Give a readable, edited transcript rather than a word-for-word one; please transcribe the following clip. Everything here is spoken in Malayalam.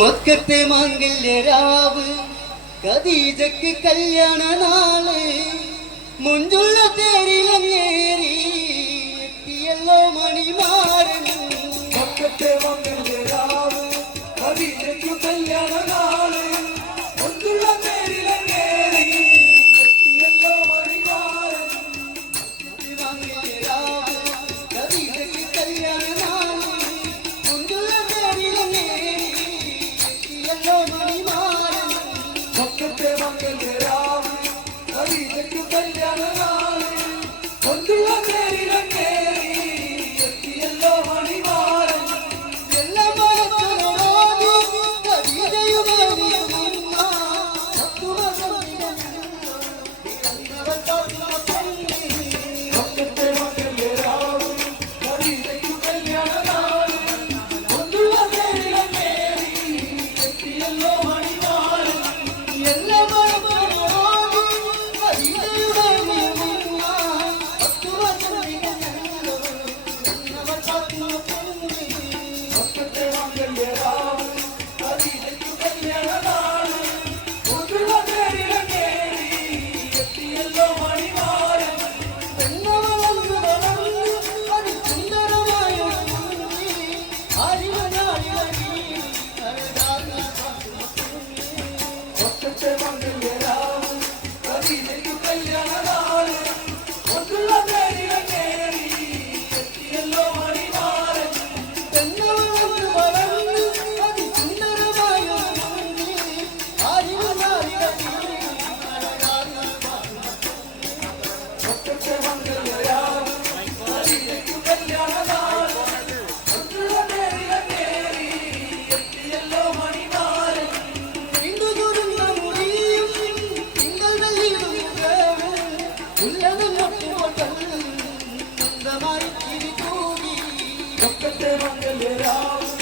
മക്കത്തെ മാംഗല്യരാവ് ഖദീജക്ക് കല്യാണ നാള് മുഞ്ചുള്ള തേരിലങ്ങേറി എത്തിയല്ലോ മണിമാരൻ മക്കത്തെ മാംഗല്യരാവ് ഖദീജക്ക് കല്യാണ നാള് മുഞ്ചുള്ള തേരിലങ്ങേറി എത്തിയല്ലോ മണിമാരൻ മാംഗല്യരാവ് ഖദീജക്ക് കല്യാണ നാള് മുഞ്ചുള്ള തേരിലങ്ങേറി എത്തിയല്ലോ മണിമാരൻ മക്കത്തെ മാംഗല്യരാവ് ഖദീജക്ക് കല്യാണ നാള് മുഞ്ചുള്ള തേരിലങ്ങേറി എത്തിയല്ലോ മണിമാരൻ എല്ലാം മറക്കുന്നോട് ഖദീജയുമായി നിന്ന മക്കത്തെ മാംഗല്യരാവ് ഖദീജക്ക് കല്യാണ നാള് മുഞ്ചുള്ള തേരിലങ്ങേറി എത്തിയല്ലോ മണിമാരൻ എല്ലാം മറക്കുന്നോട് ഖദീജയുമായി നിന്ന മക്കത്തെ മാംഗല്യരാവ് ഖദീജക്ക് കല്യാണ നാള് മുഞ്ചുള്ള തേരിലങ്ങേറി എത്തിയല്ലോ മണിമാരൻ മക്കത്തെ മാംഗല്യരാവ് ഖദീജക്ക് കല്യാണ നാള് മുഞ്ചുള്ള തേരിലങ്ങേറി എത്തിയല്ലോ മണിമാരൻ മക്കത്തെ മാംഗല്യരാവ് ഖദീജക്ക് കല്യാണ നാള് മുഞ്ചുള്ള തേരിലങ്ങേറി എത്തിയല്ലോ മണിമാരൻ മക്കത്തെ മാംഗല്യരാവ്